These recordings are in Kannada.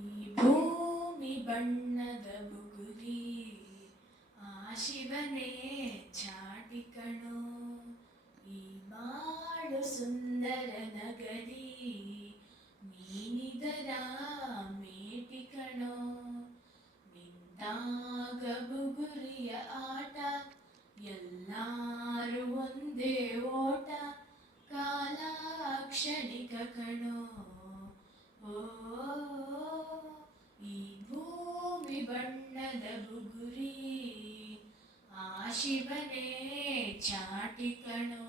ಈ ಭೂಮಿ ಬಣ್ಣದ ಬುಗುರಿ ಆ ಶಿವನೇ ಚಾಟಿ ಕಣೋ. ಈ ಬಾಳು ಸುಂದರ ನಗರಿ ನೀನಿದರ ಮೇಟಿ ಕಣೋ. ನಿಂತಾಗ ಬುಗುರಿಯ ಆಟ ಎಲ್ಲಾರು ಒಂದೇ ಓಟ ಕಾಲ ಕ್ಷಣಿಕ ಕಣೋ. ಓ ಈ ಭೂಮಿ ಬಣ್ಣದ ಬುಗುರಿ ಆ ಶಿವನೇ ಚಾಟಿ ಕಣೋ.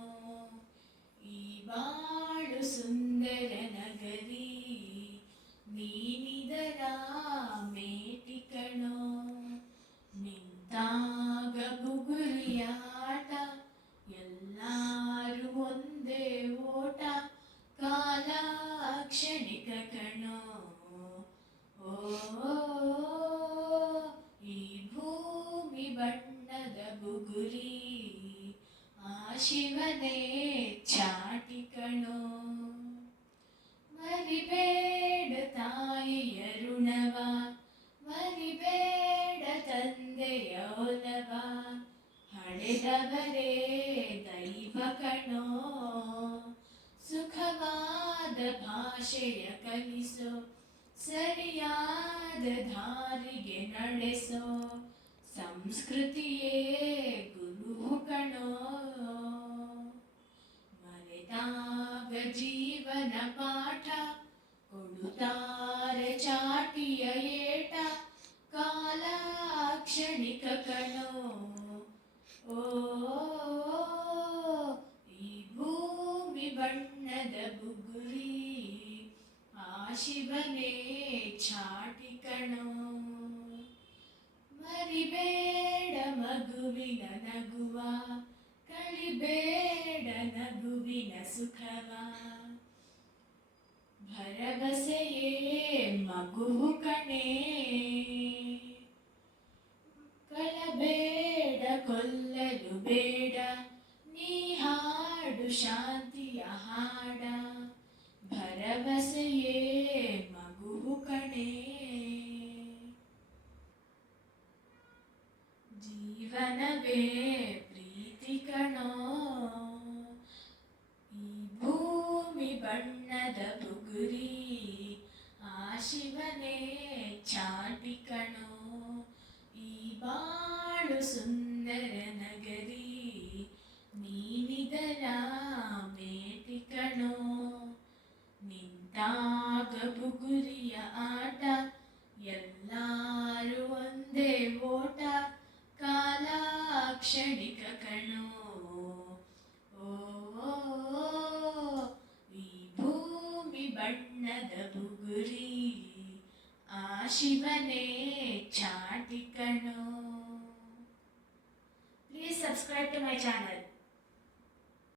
ಈ ಬಾಳು ಸುಂದರ ನಗರಿ ನೀನಿದರ ಮೇಟಿ ಕಣೋ. ನಿಂತಾಗ ಬುಗುರಿಯ ಆಟ ಎಲ್ಲಾರು ಒಂದೇ ಓಟ ಕಾಲ ಕ್ಷಣಿಕ ಕಣೋ. ಓ ಈ ಭೂಮಿ ಬಣ್ಣದ ಬುಗುರಿ ಆ ಶಿವನೇ ಚಾಟಿ ಕಣೋ. ಮರಿಬೇಡ ತಾಯಿಯ ಋಣವ, ಮರಿಬೇಡ ತಂದೆಯ ಒಲವ, ಹಡೆದವರೇ ದೈವ ಕಣೋ. ಸುಖವಾದ ಭಾಷೆಯ ಕಲಿಸೋ, ಸರಿಯಾದ ದಾರಿಗೆ ನಡೆಸೋ, ಸಂಸ್ಕೃತಿಯೇ ಗುರು ಕಣೋ. ಮರೆತಾಗ ಜೀವನ ಪಾಠ ಕೊಡುತ್ತಾರೆ ಚಾಟಿಯ ಏಟ ಕಾಲ ಕ್ಷಣಿಕ ಕಣೋ. ಓ ಈ ಭೂಮಿ ಬಣ್ಣದ ಬುಗುರಿ ಆ ಶಿವನೇ ಚಾಟಿ ಕಣೋ. ಮರಿಬೇಡ ಮಗುವಿನ ನಗುವ, ಕಳಿಬೇಡ ನಗುವಿನ ಸುಖವ, ಭರವಸೆಯೇ ಮಗುವು ಕಣೇ. ಕಳಬೇಡ ಕೊಲ್ಲಲು ಬೇಡ, ನೀ ಹಾಡು ಶಾಂತಿಯ ಹಾಡ, ಭರವಸೆಯೇ ಮಗುವು ಕಣೇ. ಜೀವನವೇ ಪ್ರೀತಿ ಕಣೋ. ಈ ಭೂಮಿ ಬಣ್ಣದ ಬುಗುರಿ ಆ ಶಿವನೇ ಚಾಟಿ ಕಣೋ. ಈ ಬಾಳು ಸುಂದರ ನಗರಿ ನೀನಿದರ ಮೇಟಿ ಕಣೋ. ನಿಂತಾಗ ಬುಗುರಿಯ ಆಟ ಎಲ್ಲಾರು ಒಂದೇ ಓಟ ಕಾಲ ಕ್ಷಣಿಕ ಕಣೋ. ಓ ಈ ಭೂಮಿ ಬಣ್ಣದ ಬುಗುರಿ ಆ ಶಿವನೇ ಚಾಟಿ ಕಣೋ. Please subscribe to my channel.